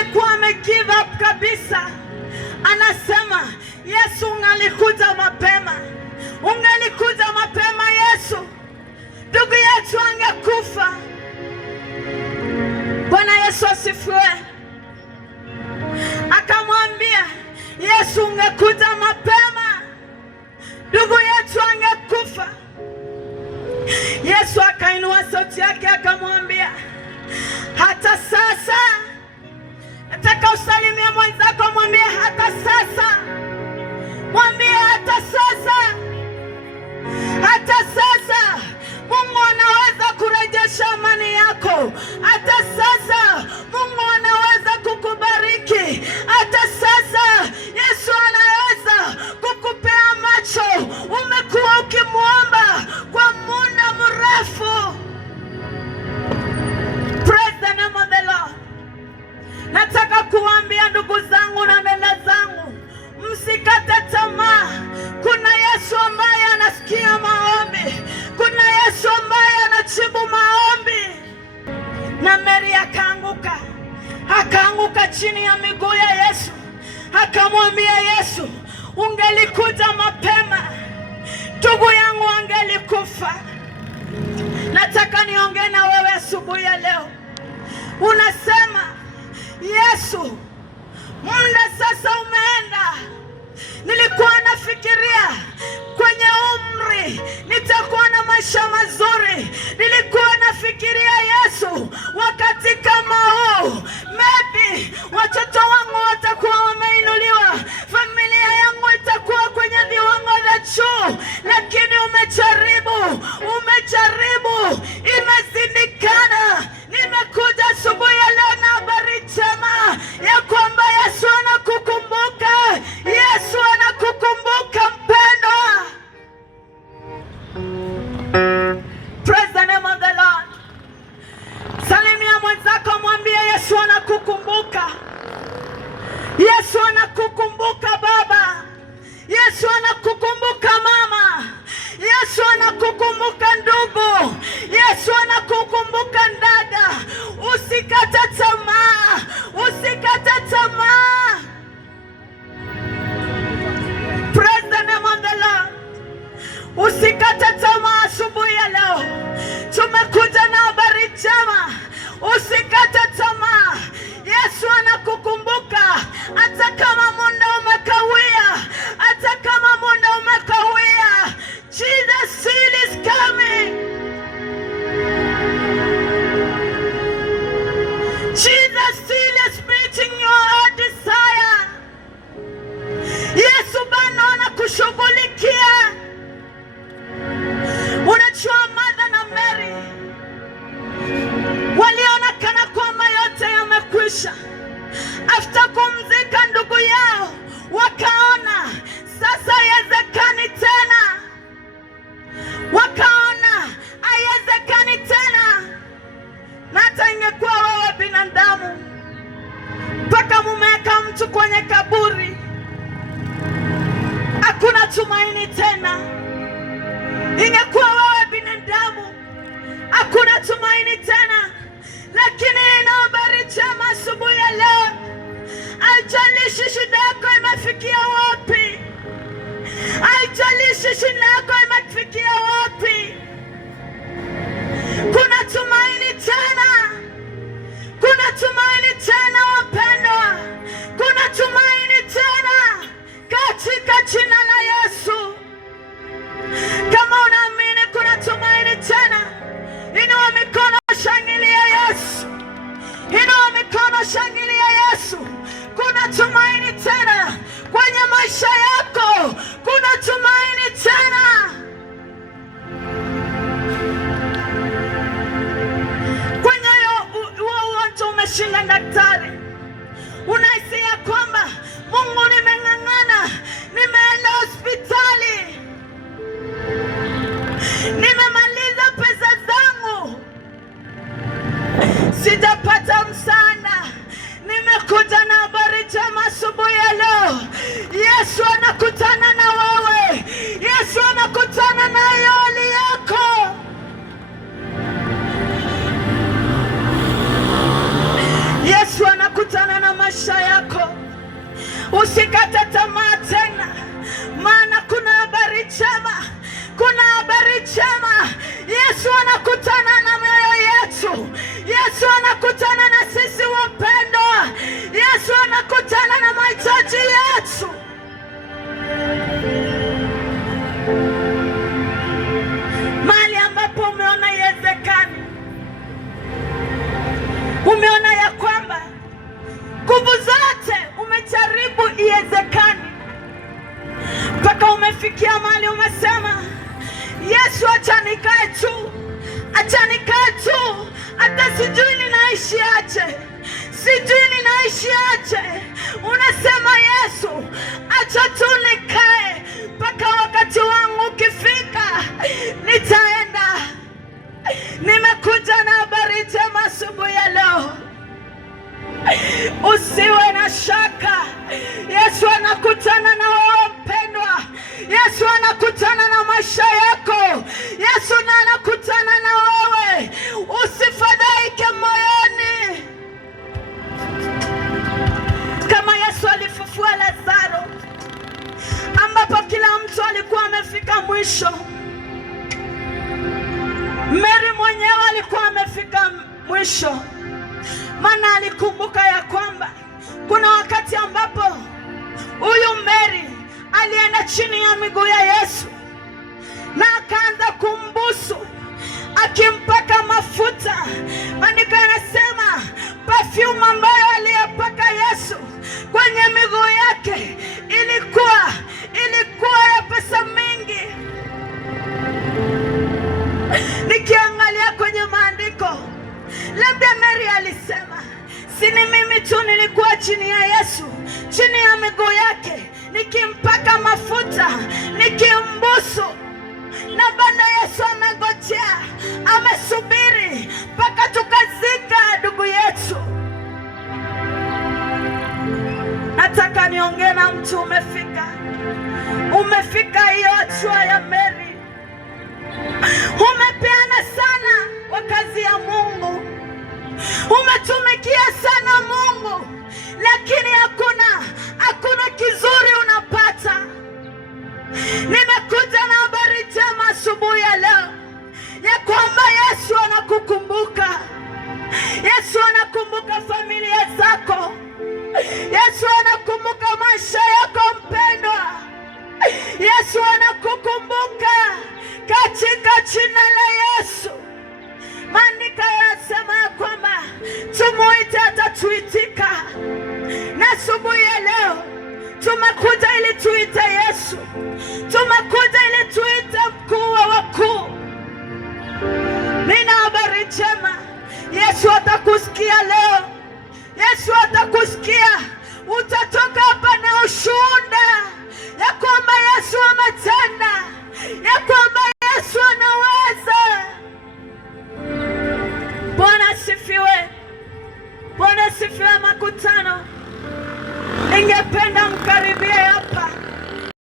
alikuwa give up kabisa. Anasema Yesu, ungalikuja mapema, ungalikuja mapema Yesu, ndugu yetu angekufa. Bwana Yesu asifiwe. Akamwambia Yesu, ungekuja mapema, ndugu yetu angekufa. Yesu akainua sauti yake akamwambia, hata sasa. Nataka usalimie mwenzako, mwambie hata sasa. Mwambie hata sasa. Hata sasa Mungu anaweza kurejesha amani yako. Hata sasa Mungu anaweza kukubariki. Hata sasa Yesu anaweza kukupea macho umekuwa ukimwomba kwa muda mrefu. Praise the name of the Lord. Nataka kuambia ndugu zangu na dada zangu, msikate tamaa. Kuna Yesu ambaye anasikia maombi. Kuna Yesu ambaye anajibu maombi. Na Mary akaanguka chini ya miguu ya Yesu, akamwambia Yesu, ungelikuja mapema, ndugu yangu angelikufa. Nataka niongee na wewe asubuhi ya leo. Unasema, Yesu, muda sasa umeenda. Nilikuwa nafikiria kwenye umri nitakuwa na maisha mazuri. Nilikuwa nafikiria Yesu, wakati kama huu maybe watoto wangu watakuwa wameinuliwa, familia yangu itakuwa kwenye viwango vya juu. Lakini umejaribu, imezindikana. Nimekuja asubuhi ya leo na habari njema ya kwamba Yesu anakukumbuka. Yesu anakukumbuka mpendwa. Praise the name of the Lord. Salimia mwenzako, mwambie Yesu anakukumbuka. Yesu anakukumbuka baba. Yesu anakukumbuka mama. Yesu anakukumbuka ndugu. Yesu anakukumbuka dada. Usikate tamaa. Usikate tamaa. Praise the name of the Lord. Usikate tamaa asubuhi ya leo. Tumekuja na habari njema. Usikate tamaa. Yesu anakukumbuka hata kama muda umekawia. Hata kama muda umekawia. Jesus still is coming. Jesus still is meeting your desire. Yesu bado anakushughulikia. Unajua Martha na Mary waliona kana kwamba yote yamekwisha. After kumzika ndugu yao, wakaona sasa haiwezekani tena. Wakaona haiwezekani tena. Na hata ingekuwa wewe binadamu, mpaka mumeweka mtu kwenye kaburi, hakuna tumaini tena. Ingekuwa wewe binadamu, hakuna tumaini tena. Lakini ina habari njema asubuhi ya leo. Haijalishi shida yako imefikia wapi. Haijalishi shida yako imefikia wapi. Kuna tumaini tena. Kuna tumaini tena wapendwa. Kuna tumaini tena katika jina la Yesu. Kama unaamini kuna tumaini tena, inua mikono, shangilia Yesu. Inua mikono, shangilia Yesu. Kuna tumaini tena kwenye maisha yako. Kuna tumaini tena. Kwenye uwanja umeshinda daktari. Unahisi ya kwamba Mungu, nimeng'ang'ana, nimeenda hospitali, nimemaliza pesa zangu, sijapata msaada. Nimekuja na habari njema asubuhi ya leo. Yesu anakutana na wewe. Yesu anakutana na hali yako. Yesu anakutana na maisha yako. Usikate tamaa tena, maana kuna habari njema. Kuna habari njema. Yesu anakutana na mioyo yetu. Yesu anakutana na sisi wapendwa. Yesu anakutana na mahitaji yetu. Mahali ambapo umeona iwezekani, umeona ya kwamba nguvu zote umejaribu iwezekani, mpaka umefikia mahali umesema, Yesu acha nikae tu, acha nikae tu, hata sijui ninaishi aje, sijui ninaishi aje. Unasema Yesu acha tu nikae, mpaka wakati wangu ukifika nitaenda. Nimekuja na habari njema asubuhi ya leo. Usiwe na shaka. Yesu anakutana na wewe mpendwa. Yesu anakutana na maisha yako. Yesu anakutana na wewe. Usifadhaike moyoni. Kama Yesu alifufua Lazaro, ambapo kila mtu alikuwa amefika mwisho, Mary mwenyewe alikuwa amefika mwisho. Maana alikumbuka ya kwamba kuna wakati ambapo huyu Mary alienda chini ya miguu ya Yesu na akaanza kumbusu, akimpaka mafuta. Maandiko yanasema perfume ambayo aliyapaka Yesu kwenye miguu yake ilikuwa ya pesa mingi. Nikiangalia kwenye maandiko, labda Mary alisema, si ni mimi tu nilikuwa chini ya Yesu, chini ya miguu yake, nikimpaka mafuta, nikimbusu. Na bado Yesu amegojea, amesubiri mpaka tukazika ndugu yetu. Nataka niongee na mtu. Umefika hiyo hatua ya Mary. Umepeana sana kwa kazi ya Mungu, umetumikia sana Mungu, lakini hakuna kizuri unapata. Nimekuja na habari njema asubuhi ya leo ya kwamba Yesu anakukumbuka. Yesu anakumbuka familia zako. Yesu anakumbuka maisha yako mpendwa. Yesu anakukumbuka katika jina la Yesu. Maandiko yanasema ya kwamba tumuite atatuitika. Na asubuhi ya leo tumekuja ili tuite Yesu. Tumekuja ili tuite mkuu wa wakuu. Nina habari njema. Yesu atakusikia leo. Yesu atakusikia. Utatoka hapa na ushuhuda ya kwamba Yesu ametenda, ya kwamba Yesu anaweza. Bwana asifiwe. Bwana asifiwe. Makutano, ningependa mkaribie